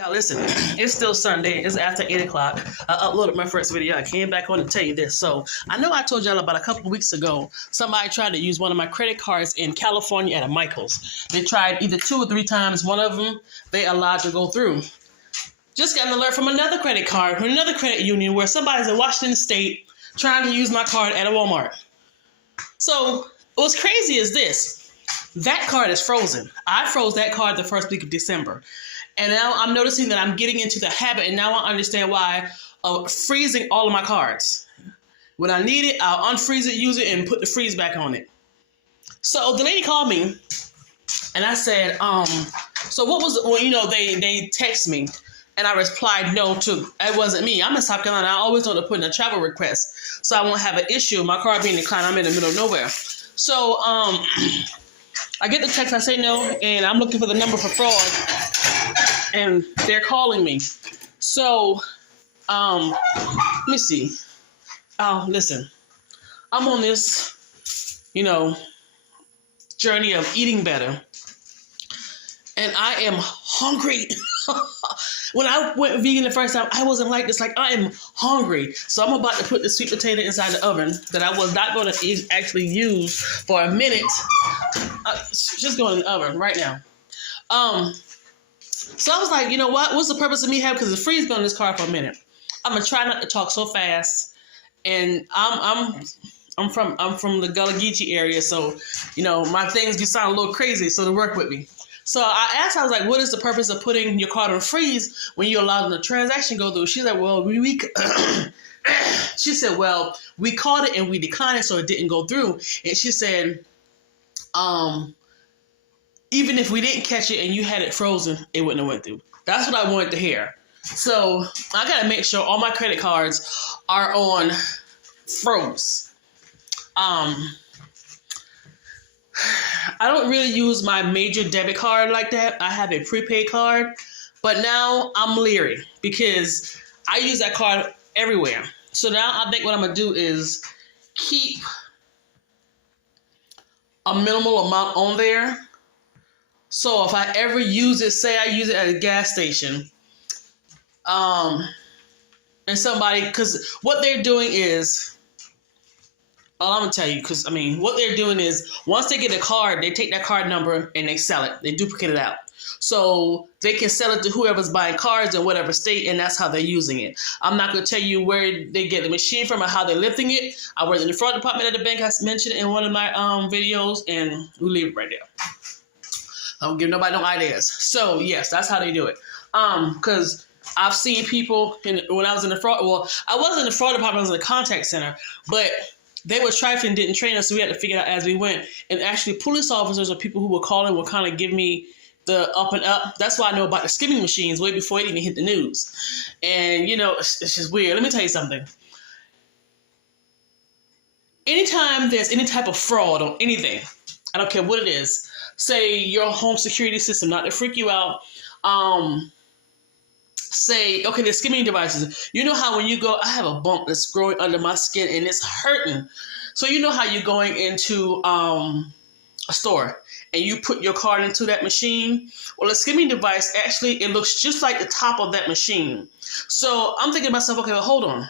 Y'all listen, it's still Sunday. It's after 8 o'clock. I uploaded my first video. I came back on to tell you this. So I know I told y'all about a couple of weeks ago, somebody tried to use one of my credit cards in California at a Michael's. They tried either 2 or 3 times. One of them, they allowed to go through. Just got an alert from another credit card, from another credit union where somebody's in Washington State trying to use my card at a Walmart. So what's crazy is this. That card is frozen. I froze that card the first week of December. And now I'm noticing that I'm getting into the habit, and now I understand why, of freezing all of my cards. When I need it, I'll unfreeze it, use it, and put the freeze back on it. So the lady called me, and I said, so what was, well, they text me, and I replied no to, it wasn't me. I'm in South Carolina. I always know to put in a travel request, so I won't have an issue. My card being declined, I'm in the middle of nowhere. So I get the text, I say no, and I'm looking for the number for fraud. And they're calling me. So, let me see. Oh, listen. I'm on this, journey of eating better. And I am hungry. When I went vegan the first time, I wasn't like this. Like, I am hungry. So I'm about to put the sweet potato inside the oven that I was not going to actually use for a minute. Just going in the oven right now. So I was like, you know what? What's the purpose of me having? Because the freeze going in this car for a minute. I'm gonna try not to talk so fast. And I'm from the Gullah Geechee area, so my things do sound a little crazy. So to work with me. So I asked, I was like, what is the purpose of putting your card on freeze when you allow the transaction to go through? She's like, well, she said, well, we caught it and we declined it, so it didn't go through. And she said, even if we didn't catch it and you had it frozen, it wouldn't have went through. That's what I wanted to hear. So I got to make sure all my credit cards are on froze. I don't really use my major debit card like that. I have a prepaid card, but now I'm leery because I use that card everywhere. So now I think what I'm going to do is keep a minimal amount on there. So if I ever use it, say I use it at a gas station, and somebody, because what they're doing is, I'm going to tell you, what they're doing is, once they get a card, they take that card number and they sell it. They duplicate it out. So they can sell it to whoever's buying cards in whatever state, and that's how they're using it. I'm not going to tell you where they get the machine from or how they're lifting it. I work in the fraud department at the bank. I mentioned it in one of my videos, and we leave it right there. I don't give nobody no ideas. So yes, that's how they do it. Because I've seen people when I was in the fraud. Well, I wasn't in the fraud department. I was in the contact center, but they were trifling, didn't train us, so we had to figure it out as we went. And actually, police officers or people who were calling would kind of give me the up and up. That's why I know about the skimming machines way before it even hit the news. And it's just weird. Let me tell you something. Anytime there's any type of fraud on anything, I don't care what it is. Say your home security system, not to freak you out. Say, okay, the skimming devices. You know how when you go, I have a bump that's growing under my skin and it's hurting. So you know how you're going into a store and you put your card into that machine? Well, a skimming device, actually, it looks just like the top of that machine. So I'm thinking to myself, okay, well, hold on.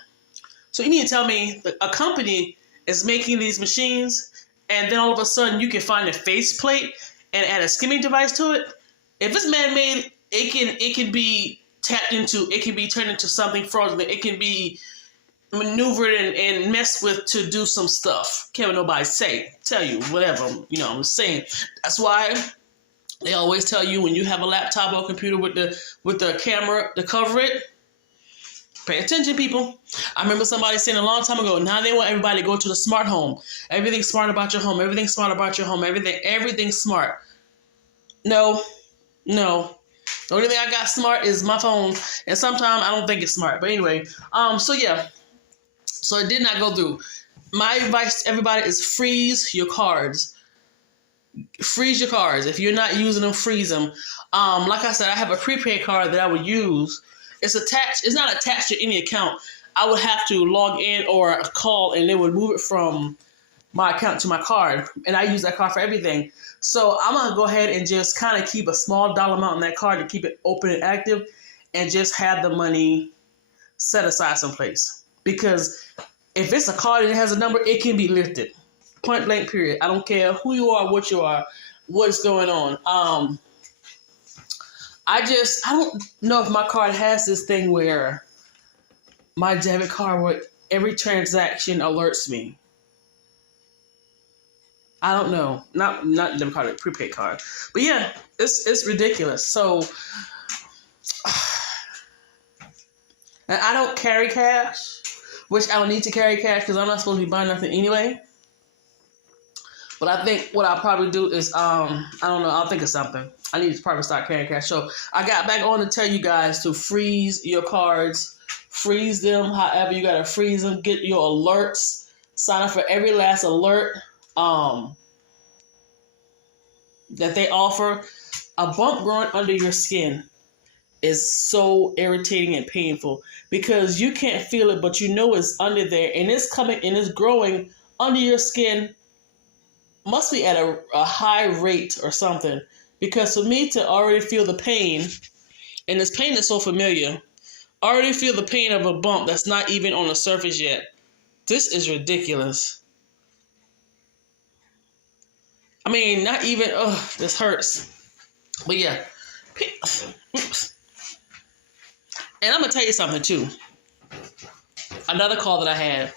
So you need to tell me that a company is making these machines and then all of a sudden you can find a faceplate and add a skimming device to it. If it's man-made, it can be tapped into, it can be turned into something fraudulent. It can be maneuvered and messed with to do some stuff. Can't nobody tell you, whatever, I'm saying. That's why they always tell you when you have a laptop or computer with the camera to cover it, pay attention, people. I remember somebody saying a long time ago, now they want everybody to go to the smart home. Everything's smart about your home. Everything's smart about your home. Everything's smart. No. The only thing I got smart is my phone, and sometimes I don't think it's smart. But anyway, so yeah. So it did not go through. My advice to everybody is freeze your cards. Freeze your cards. If you're not using them, freeze them. Like I said, I have a prepaid card that I would use. It's not attached to any account. I would have to log in or call, and they would move it from my account to my card. And I use that card for everything. So I'm going to go ahead and just kind of keep a small dollar amount on that card to keep it open and active. and just have the money set aside someplace. Because if it's a card and it has a number, it can be lifted. Point blank, period. I don't care who you are, what you are, what's going on. I don't know if my card has this thing where my debit card, where every transaction alerts me. I don't know. Not debit card, prepaid card. But yeah, it's ridiculous. So, and I don't carry cash, which I don't need to carry cash because I'm not supposed to be buying nothing anyway. But I think what I'll probably do is, I don't know, I'll think of something. I need to probably start carrying cash. So I got back on to tell you guys to freeze your cards, freeze them. However, you gotta freeze them. Get your alerts. Sign up for every last alert that they offer. A bump growing under your skin is so irritating and painful because you can't feel it, but you know it's under there and it's coming and it's growing under your skin. Must be at a high rate or something, because for me to already feel the pain, and this pain is so familiar, already feel the pain of a bump that's not even on the surface yet. This is ridiculous. I mean, not even, this hurts. But yeah. Oops. And I'm going to tell you something too. Another call that I had.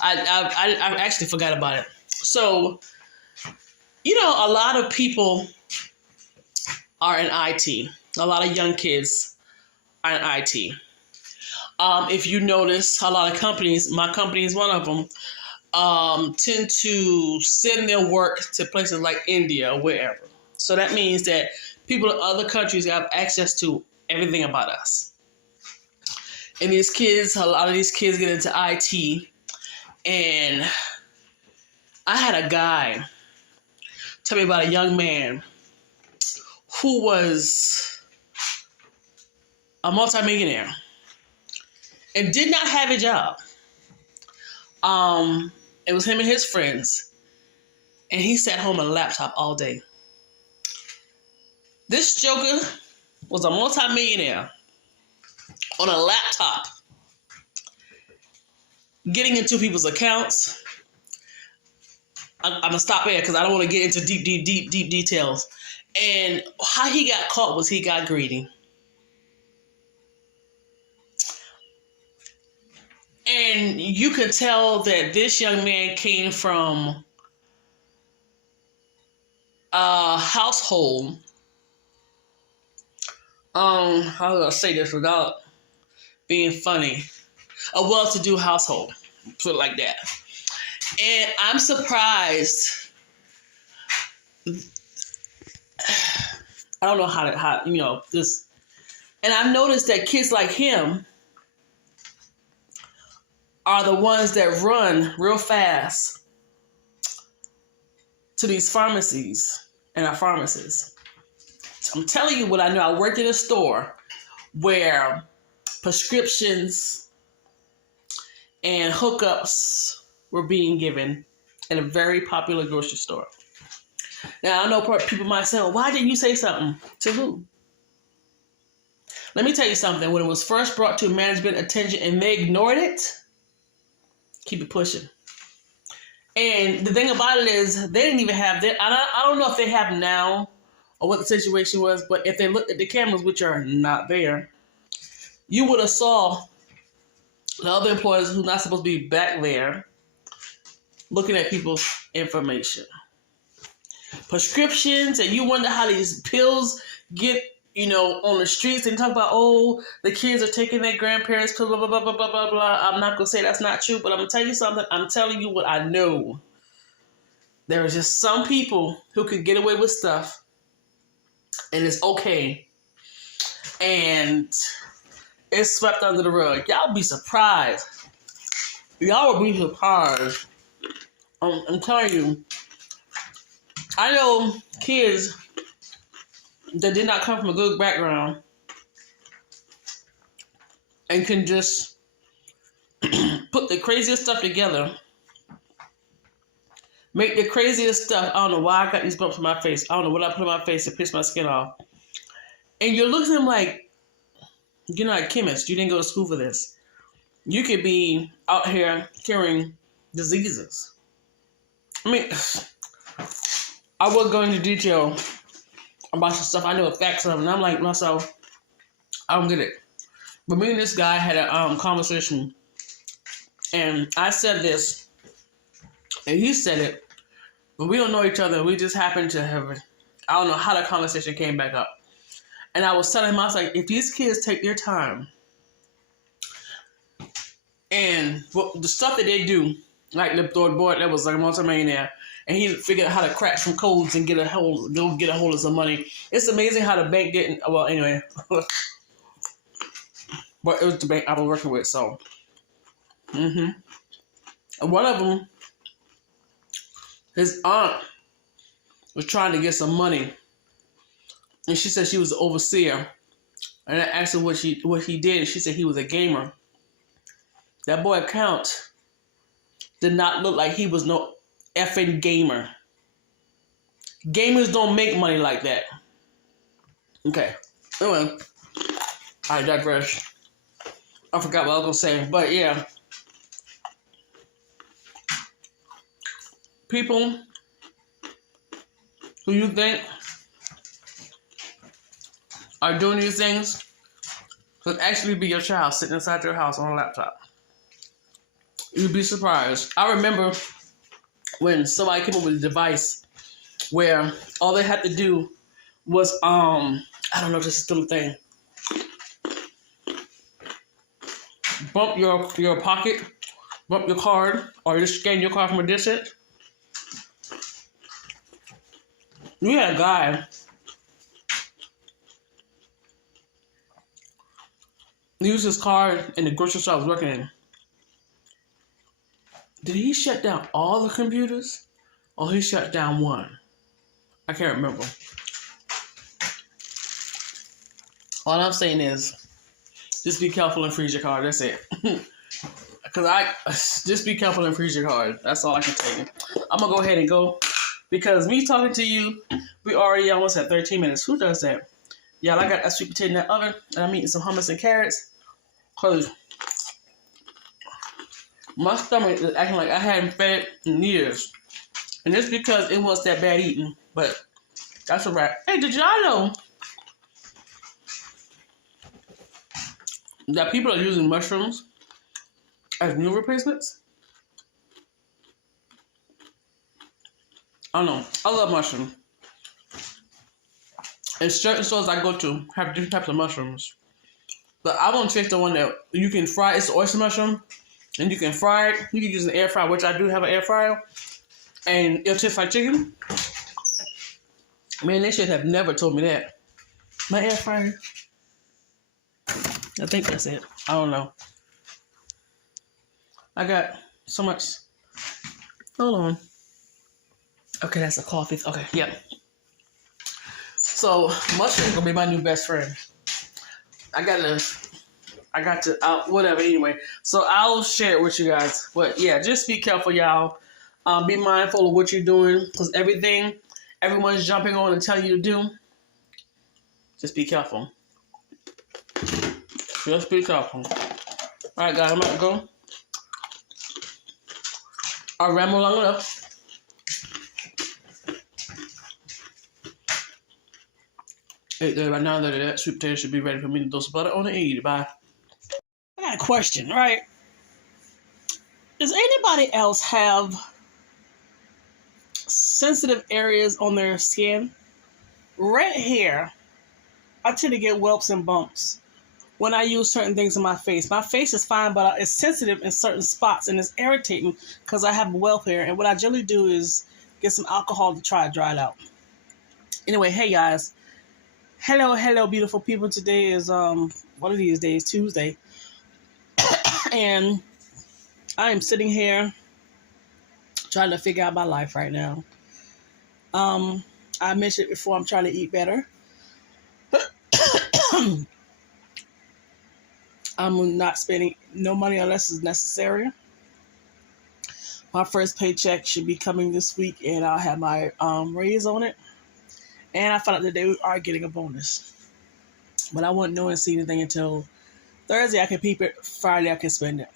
I actually forgot about it. So, you know, a lot of people are in IT. A lot of young kids are in IT. If you notice, a lot of companies, my company is one of them, tend to send their work to places like India or wherever. So that means that people in other countries have access to everything about us. And these kids, a lot of these kids get into IT. And I had a guy tell me about a young man who was a multimillionaire and did not have a job. It was him and his friends, and he sat home on a laptop all day. This joker was a multimillionaire on a laptop, getting into people's accounts. I'm gonna stop there because I don't want to get into deep details. And how he got caught was he got greedy. And you could tell that this young man came from a household. How do I say this without being funny? A well-to-do household, put it like that. And I'm surprised. I don't know how you know this. And I've noticed that kids like him are the ones that run real fast to these pharmacies and our pharmacists. So I'm telling you what I know. I worked in a store where prescriptions and hookups were being given in a very popular grocery store. Now, I know people might say, well, why didn't you say something? To who? Let me tell you something. When it was first brought to management attention and they ignored it, keep it pushing. And the thing about it is, they didn't even have that. I don't know if they have now or what the situation was, but if they looked at the cameras, which are not there, you would have saw the other employees who are not supposed to be back there looking at people's information. Prescriptions, and you wonder how these pills get, on the streets and talk about, the kids are taking their grandparents' pills, blah, blah, blah, blah, blah, blah, blah. I'm not going to say that's not true, but I'm going to tell you something. I'm telling you what I know. There are just some people who can get away with stuff, and it's okay. And it's swept under the rug. Y'all be surprised. Y'all will be surprised. I'm telling you. I know kids that did not come from a good background and can just put the craziest stuff together, make the craziest stuff. I don't know why I got these bumps on my face. I don't know what I put on my face to piss my skin off. And you're looking at them like, You're not a chemist. You didn't go to school for this. You could be out here curing diseases. I mean, I was going into detail about some stuff I know the facts of, and I'm like myself, I don't get it. But me and this guy had a conversation, and I said this, and he said it, but we don't know each other. We just happened to have it. I don't know how the conversation came back up. And I was telling him, I was like, if these kids take their time and the stuff that they do, like the boy that was like a multimillionaire, and he figured out how to crack some codes and get a hold of some money. It's amazing how the bank didn't. Well, anyway, but it was the bank I was working with. So, and one of them, his aunt was trying to get some money, and she said she was the overseer. And I asked her what he did, and she said he was a gamer. That boy account did not look like he was no effing gamer. Gamers don't make money like that. Okay. Anyway, I digress. I forgot what I was gonna say, but yeah. People who you think are doing these things could actually be your child sitting inside your house on a laptop. You'd be surprised. I remember when somebody came up with a device where all they had to do was, I don't know if this is still a thing. Bump your pocket, bump your card, or just scan your card from a distance. We had a guy use his card in the grocery store I was working in. Did he shut down all the computers, or he shut down one? I can't remember. All I'm saying is, just be careful and freeze your card. That's it. Just be careful and freeze your card. That's all I can tell you. I'm gonna go ahead and go because me talking to you, we already almost at 13 minutes. Who does that? Y'all, I got that sweet potato in that oven, and I'm eating some hummus and carrots. Cause my stomach is acting like I hadn't fed it in years. And it's because it wasn't that bad eating. But that's a wrap. Hey, did y'all know that people are using mushrooms as meal replacements? I don't know. I love mushrooms. And certain stores I go to have different types of mushrooms. But I want to taste the one that you can fry. It's the oyster mushroom. And you can fry it. You can use an air fryer, which I do have an air fryer. And it'll taste like chicken. Man, they should have never told me that. My air fryer. I think that's it. I don't know. I got so much. Hold on. Okay, that's a coffee. Okay, yep. So, mushroom gonna be my new best friend. I got to, whatever, anyway. So, I'll share it with you guys. But, yeah, just be careful, y'all. Be mindful of what you're doing. Because everyone's jumping on and telling you to do. Just be careful. Just be careful. All right, guys, I'm about to go. I ramble long enough. By 9:30, that sweet potato should be ready for me to dose of butter on and eat. Bye. I got a question, right? Does anybody else have sensitive areas on their skin? Red hair, I tend to get whelps and bumps when I use certain things on my face. My face is fine, but it's sensitive in certain spots, and it's irritating because I have whelp hair. And what I generally do is get some alcohol to try to dry it out. Anyway, hey guys. Hello, beautiful people. Today is one of these days, Tuesday. And I am sitting here trying to figure out my life right now. I mentioned before, I'm trying to eat better. I'm not spending no money unless it's necessary. My first paycheck should be coming this week, and I'll have my raise on it. And I found out that they are getting a bonus. But I wouldn't know and see anything until Thursday. I can peep it. Friday I can spend it.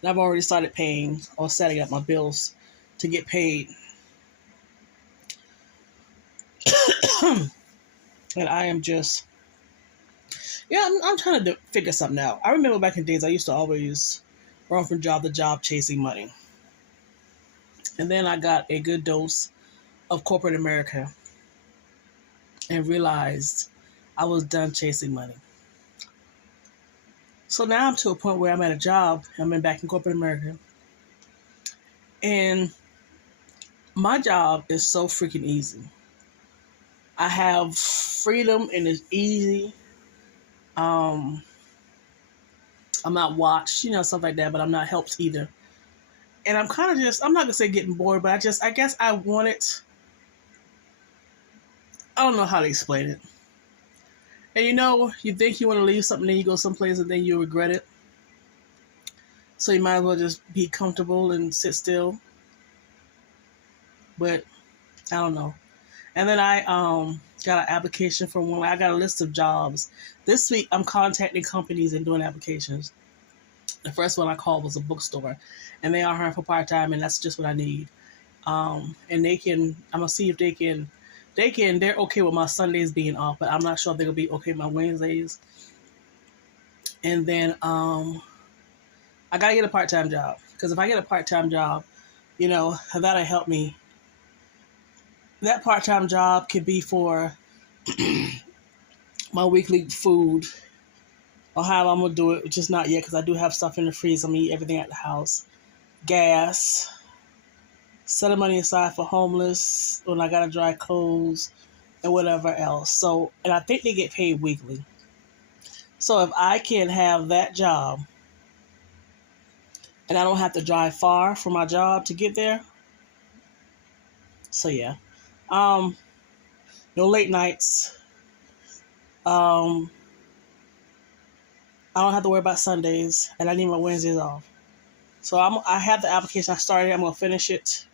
And I've already started paying or setting up my bills to get paid. And I am just, I'm trying to figure something out. I remember back in days I used to always run from job to job chasing money. And then I got a good dose of corporate America and realized I was done chasing money. So now I'm to a point where I'm at a job. I'm back in corporate America. And my job is so freaking easy. I have freedom and it's easy. I'm not watched, stuff like that, but I'm not helped either. And I'm kind of I'm not going to say getting bored, but I guess I want it. I don't know how to explain it. And you think you want to leave something, then you go someplace and then you regret it. So you might as well just be comfortable and sit still. But I don't know. And then I got an application for one. I got a list of jobs. This week I'm contacting companies and doing applications. The first one I called was a bookstore, and they are hiring for part-time, and that's just what I need. And I'm going to see if they're okay with my Sundays being off, but I'm not sure if they're going to be okay with my Wednesdays. And then I got to get a part-time job, because if I get a part-time job, that'll help me. That part-time job could be for my weekly food, or how I'm going to do it, which is not yet, because I do have stuff in the freezer. I'm going to eat everything at the house. Gas, setting money aside for homeless, when I got to dry clothes, and whatever else. So, and I think they get paid weekly. So if I can have that job, and I don't have to drive far from my job to get there. So yeah. No late nights. I don't have to worry about Sundays, and I need my Wednesdays off. So I have the application. I started. I'm going to finish it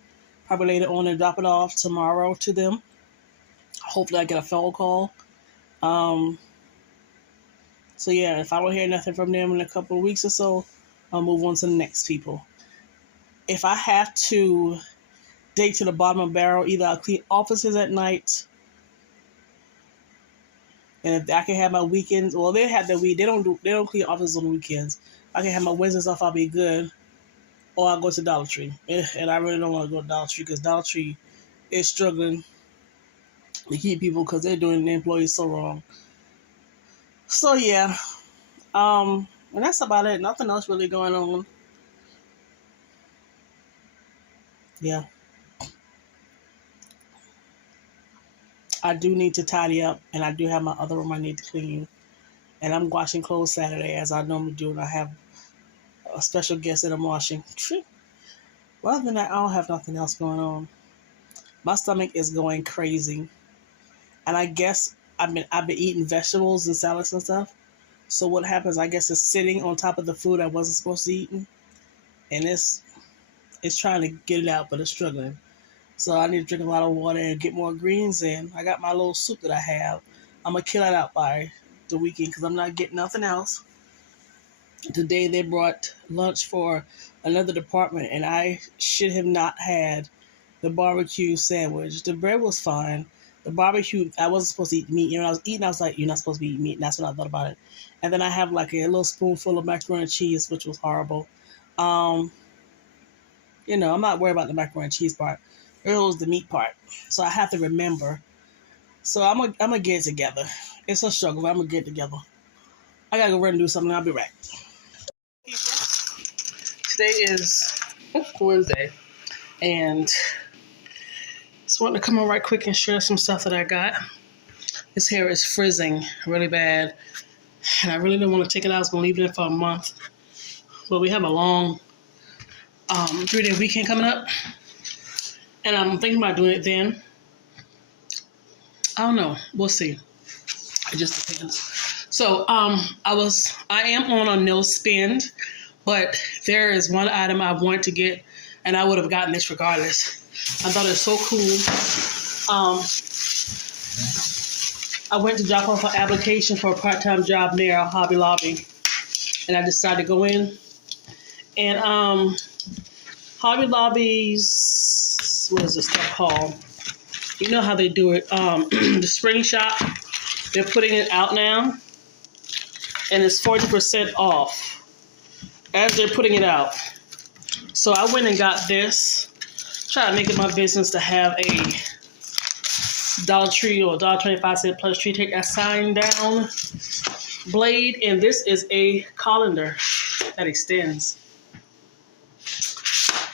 probably later on and drop it off tomorrow to them. Hopefully I get a phone call. So yeah, if I don't hear nothing from them in a couple of weeks or so, I'll move on to the next people. If I have to dig to the bottom of the barrel, either I'll clean offices at night, and if I can have my weekends, well, they have their week. They don't clean offices on the weekends. I can have my Wednesdays off. I'll be good. Or I'll go to Dollar Tree, and I really don't want to go to Dollar Tree because Dollar Tree is struggling to keep people because they're doing the employees so wrong. So yeah, and that's about it. Nothing else really going on. Yeah. I do need to tidy up, and I do have my other room I need to clean. And I'm washing clothes Saturday, as I normally do, and I have a special guest that I'm washing. Well, other than that, I don't have nothing else going on. My stomach is going crazy, and I guess I've been eating vegetables and salads and stuff. So what happens? I guess it's sitting on top of the food I wasn't supposed to eat, and it's trying to get it out, but it's struggling. So I need to drink a lot of water and get more greens in. I got my little soup that I have. I'm going to kill it out by the weekend because I'm not getting nothing else. Today they brought lunch for another department, and I should have not had the barbecue sandwich. The bread was fine. The barbecue, I wasn't supposed to eat meat. When I was eating, I was like, you're not supposed to be eating meat. And that's when I thought about it. And then I have like a little spoonful of macaroni and cheese, which was horrible. I'm not worried about the macaroni and cheese part. It was the meat part. So I have to remember. So I'm gonna get it together. It's a struggle, but I'm gonna get it together. I gotta go run and do something. I'll be right. People, today is Wednesday, and just wanted to come on right quick and share some stuff that I got. This hair is frizzing really bad, and I really didn't want to take it out. I was gonna leave it in for a month, but we have a long 3-day weekend coming up. And I'm thinking about doing it then. I don't know. We'll see. It just depends. So I am on a no spend, but there is one item I want to get, and I would have gotten this regardless. I thought it was so cool. I went to drop off an application for a part-time job near Hobby Lobby, and I decided to go in. And Hobby Lobby's, what is this stuff called? You know how they do it. The spring shop, they're putting it out now, and it's 40% off as they're putting it out. So I went and got this. Try to make it my business to have a Dollar Tree or $1.25 plus tree take that sign down blade, and this is a colander that extends.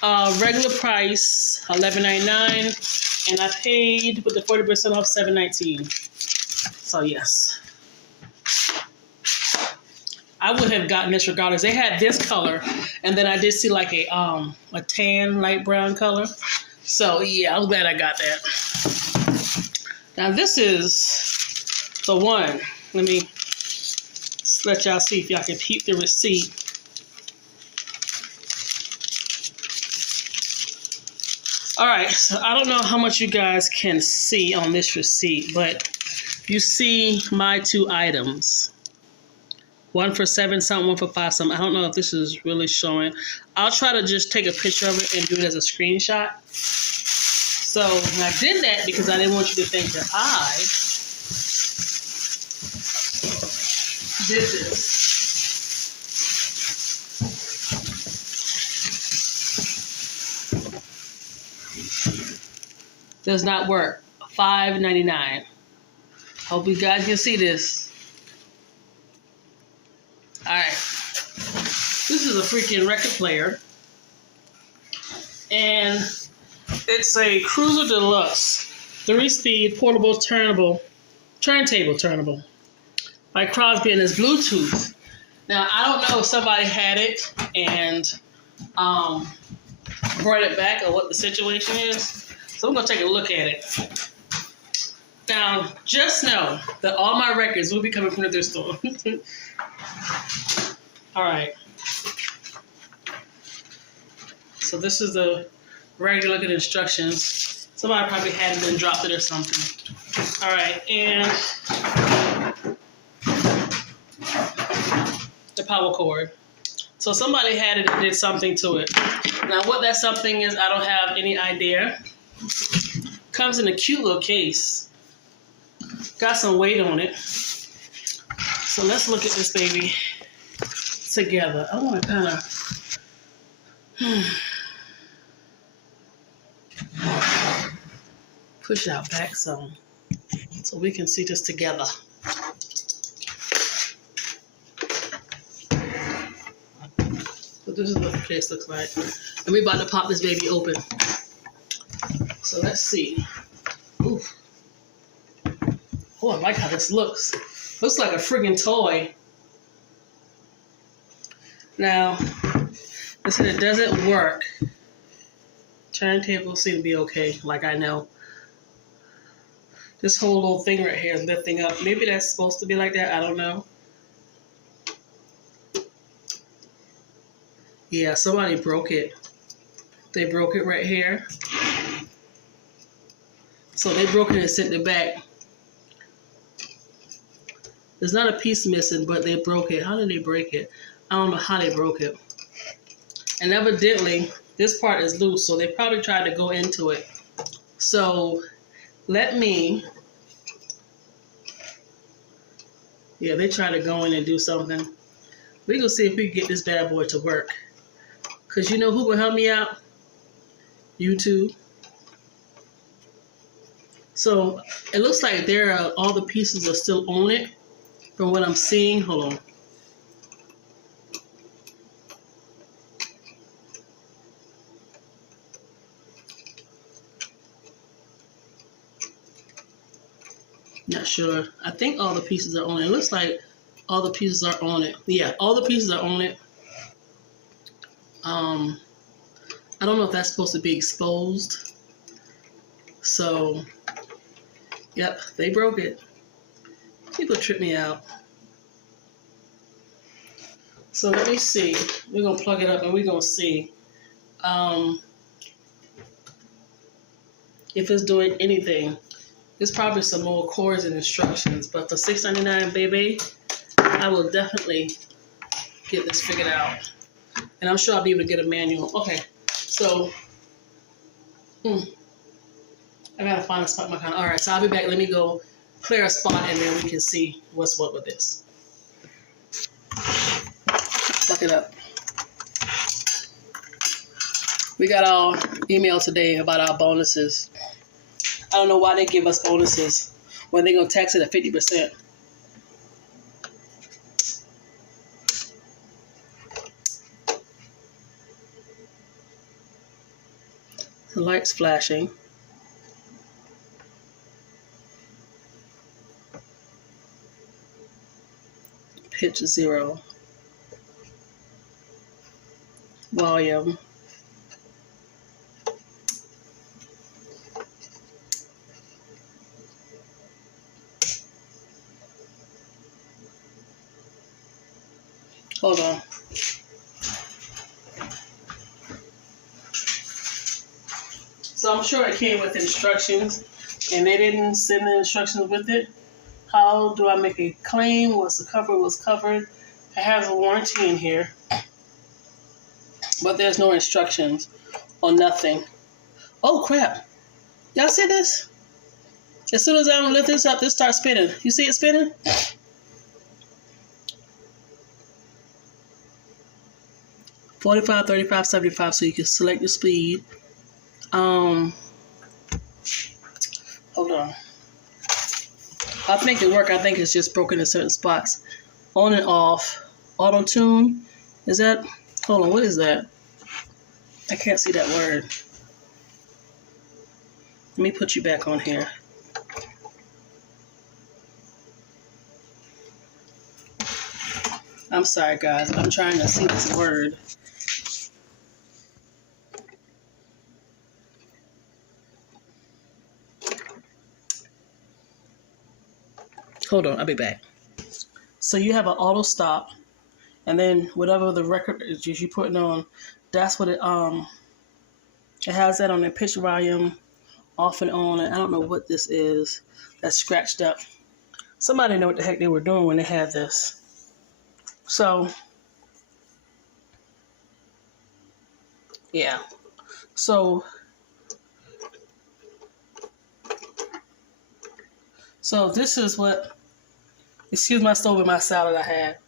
Regular price $11.99, and I paid with the 40% off $7.19. So yes, I would have gotten this regardless. They had this color, and then I did see like a tan light brown color. So yeah, I'm glad I got that. Now this is the one. Let me let y'all see if y'all can peep the receipt. All right, so I don't know how much you guys can see on this receipt, but you see my two items. One for 7 something, one for 5 something. I don't know if this is really showing. I'll try to just take a picture of it and do it as a screenshot. So I did that because I didn't want you to think that I did this. Does not work. $5.99. Hope you guys can see this. Alright. This is a freaking record player. And it's a Cruiser Deluxe 3-speed portable turntable by Crosby, and it's Bluetooth. Now I don't know if somebody had it and brought it back or what the situation is. So I'm gonna take a look at it. Now just know that all my records will be coming from the thrift store. All right. So this is the regular looking instructions. Somebody probably had it and dropped it or something. All right, and the power cord. So somebody had it and did something to it. Now what that something is, I don't have any idea. Comes in a cute little case. Got some weight on it. So let's look at this baby together. I want to kind of push out back some so we can see this together. So this is what the case looks like. And we're about to pop this baby open. So let's see. Ooh. Oh, I like how this looks. Looks like a friggin' toy. Now, they said it doesn't work. Turntable seem to be okay, like I know. This whole little thing right here is lifting up. Maybe that's supposed to be like that, I don't know. Yeah, somebody broke it. They broke it right here. So they broke it and sent it back. There's not a piece missing, but they broke it. How did they break it? I don't know how they broke it. And evidently, this part is loose, so they probably tried to go into it. So let me... Yeah, they tried to go in and do something. We're going to see if we can get this bad boy to work. Because you know who will help me out? YouTube. So it looks like all the pieces are still on it from what I'm seeing. Hold on. Not sure. I think all the pieces are on it. It looks like all the pieces are on it. Yeah, all the pieces are on it. I don't know if that's supposed to be exposed. So, yep, they broke it. People trip me out. So let me see. We're going to plug it up and we're going to see if it's doing anything. There's probably some more cords and instructions, but for $6.99, baby, I will definitely get this figured out. And I'm sure I'll be able to get a manual. Okay, so I gotta find a spot in my car. All right, so I'll be back. Let me go clear a spot, and then we can see what's what with this. Look it up. We got our email today about our bonuses. I don't know why they give us bonuses when they're gonna tax it at 50%. The light's flashing. Pitch 0. Volume. Hold on. So I'm sure it came with instructions, and they didn't send the instructions with it. How do I make a claim? What's the cover? What's covered? It has a warranty in here, but there's no instructions or nothing. Oh crap! Y'all see this? As soon as I lift this up, this starts spinning. You see it spinning? $45, $35, $75, so you can select your speed. Hold on. I think it worked. I think it's just broken in certain spots. On and off. Auto tune. Is that? Hold on. What is that? I can't see that word. Let me put you back on here. I'm sorry, guys. I'm trying to see this word. Hold on, I'll be back. So you have an auto stop, and then whatever the record is you're putting on, that's what it has that on the pitch volume, off and on, and I don't know what this is. That's scratched up. Somebody know what the heck they were doing when they had this. So yeah. So this is what, excuse my stove and my salad I had.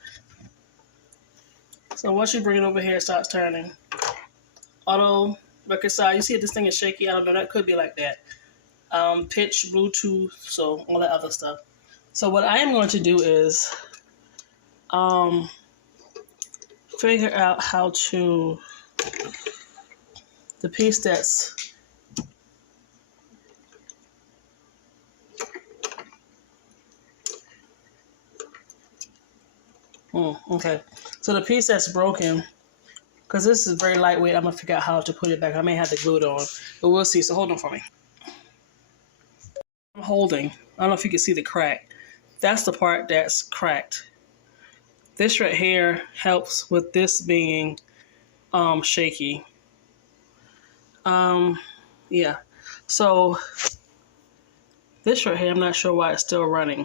So once you bring it over here, it starts turning. Auto reconcile. You see this thing is shaky. I don't know. That could be like that. Pitch, Bluetooth, so all that other stuff. So what I am going to do is figure out how to, the piece that's okay. So the piece that's broken, because this is very lightweight, I'm going to figure out how to put it back. I may have to glue it on, but we'll see. So hold on for me. I'm holding. I don't know if you can see the crack. That's the part that's cracked. This right here helps with this being shaky. Yeah. So this right here, I'm not sure why it's still running.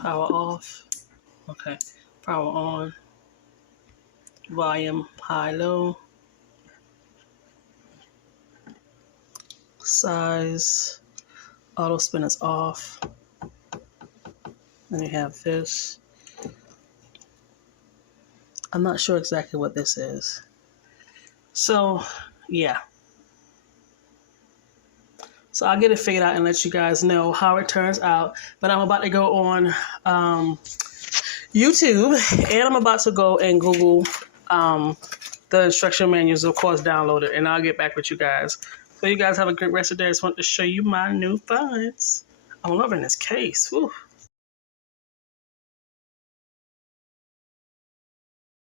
Power off. Okay. Power on. Volume high, low. Size. Auto spin is off. Then you have this. I'm not sure exactly what this is. So, yeah. So I'll get it figured out and let you guys know how it turns out. But I'm about to go on YouTube, and I'm about to go and Google the instruction manuals, of course, download it, and I'll get back with you guys. So you guys have a great rest of the day. I just want to show you my new finds. I'm loving this case. Whew.